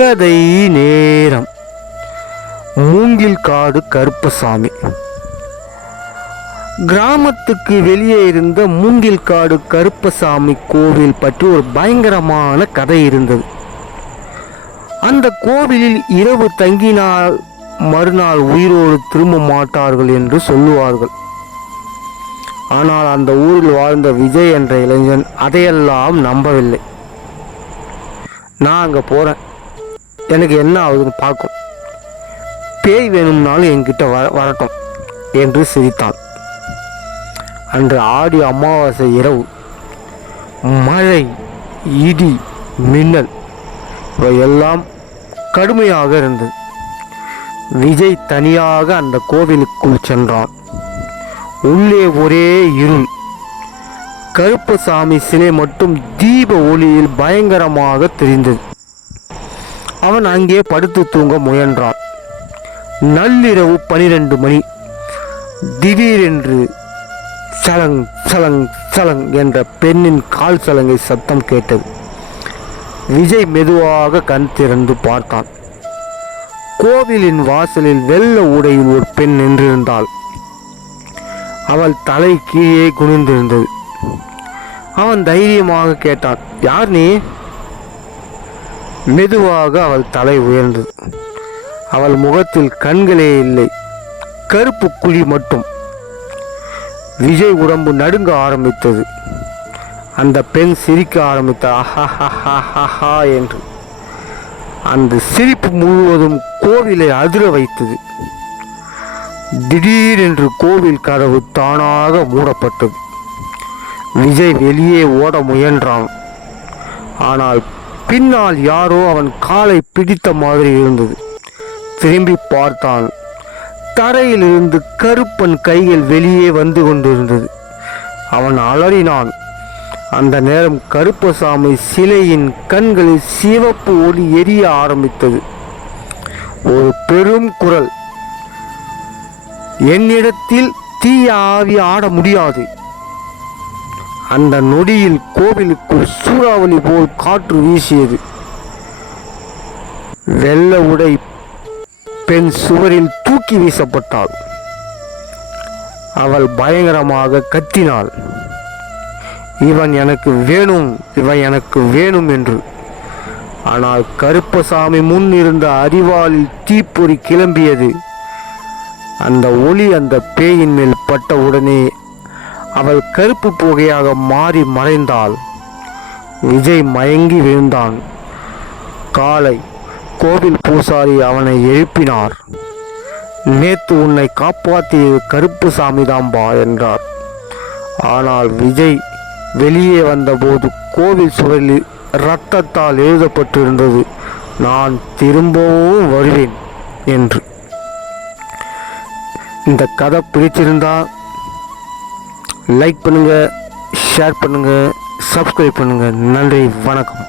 கதை நேரம். மூங்கில் காடு கருப்பசாமி. கிராமத்துக்கு வெளியே இருந்த மூங்கில் காடு கருப்பசாமி கோவில் பற்றி ஒரு பயங்கரமான கதை இருந்தது. அந்த கோவிலில் இரவு தங்கினால் மறுநாள் உயிரோடு திரும்ப மாட்டார்கள் என்று சொல்லுவார்கள். ஆனால் அந்த ஊரில் வாழ்ந்த விஜய் என்ற இளைஞன் அதையெல்லாம் நம்பவில்லை. நான் அங்கே போகிறேன், எனக்கு என்ன ஆகுதுன்னு பார்க்கும், பேய் வேணும்னாலும் என்கிட்ட வரட்டும் என்று சிரித்தான். அன்று ஆடி அமாவாசை இரவு. மழை, இடி, மின்னல் இவையெல்லாம் கடுமையாக இருந்தது. விஜய் தனியாக அந்த கோவிலுக்குள் சென்றான். உள்ளே ஒரே இருள். கருப்பசாமி சிலை மட்டும் தீப ஒளியில் பயங்கரமாக தெரிந்தது. அவன் அங்கே படுத்து தூங்க முயன்றான். நள்ளிரவு 12 மணி. திடீரென்று சலங் சலங் சலங் என்ற பெண்ணின் கால் சலங்கை சத்தம் கேட்டது. விஜய் மெதுவாக கண் திறந்து பார்த்தான். கோவிலின் வாசலில் வெள்ள உடையில் ஒரு பெண் நின்றிருந்தாள். அவள் தலை கீழே குனிந்திருந்தது. அவன் தைரியமாக கேட்டான், யார் நீ? மெதுவாக அவள் தலை உயர்ந்தது. அவள் முகத்தில் கண்களே இல்லை, கருப்பு குழி மட்டும். விஜய் உடம்பு நடுங்க ஆரம்பித்தது. அந்த பெண் சிரிக்க ஆரம்பித்தார், ஆஹா என்று. அந்த சிரிப்பு முழுவதும் கோவிலை அதிர வைத்தது. திடீரென்று கோவில் கதவு தானாக மூடப்பட்டது. விஜய் வெளியே ஓட முயன்றான். ஆனால் பின்னால் யாரோ அவன் காலை பிடித்த மாதிரி இருந்தது. திரும்பி பார்த்தான். தரையிலிருந்து கருப்பன் கைகள் வெளியே வந்து கொண்டிருந்தது. அவன் அலறினான். அந்த நேரம் கருப்பசாமி சிலையின் கண்களில் சிவப்பு ஒளி எரிய ஆரம்பித்தது. ஒரு பெரும் குரல், என்னிடத்தில் தீய ஆவி ஆட முடியாது. அந்த நொடியில் கோவிலுக்குள் சூறாவளி போல் காற்று வீசியது. வெள்ள உடை பெண் சுவரில் தூக்கி வீசப்பட்டாள். அவள் பயங்கரமாக கத்தினாள், இவன் எனக்கு வேணும், இவன் எனக்கு வேணும் என்று. ஆனால் கருப்பசாமி முன் இருந்த அரிவாளில் தீப்பொறி கிளம்பியது. அந்த ஒளி அந்த பேயின் மேல் பட்ட உடனே அவள் கருப்பு புகையாக மாறி மறைந்தாள். விஜய் மயங்கி விழுந்தான். காலை கோவில் பூசாரி அவனை எழுப்பினார். நேத்து உன்னை காப்பாற்றிய கருப்புசாமி தான்பா என்றார். ஆனால் விஜய் வெளியே வந்தபோது கோவில் சுவரில் இரத்தத்தால் எழுதப்பட்டிருந்தது, நான் திரும்பவும் வருவேன் என்று. இந்த கதை பிடிச்சிருந்தா லைக் பண்ணுங்க, ஷேர் பண்ணுங்க, சப்ஸ்கிரைப் பண்ணுங்க. நன்றி, வணக்கம்.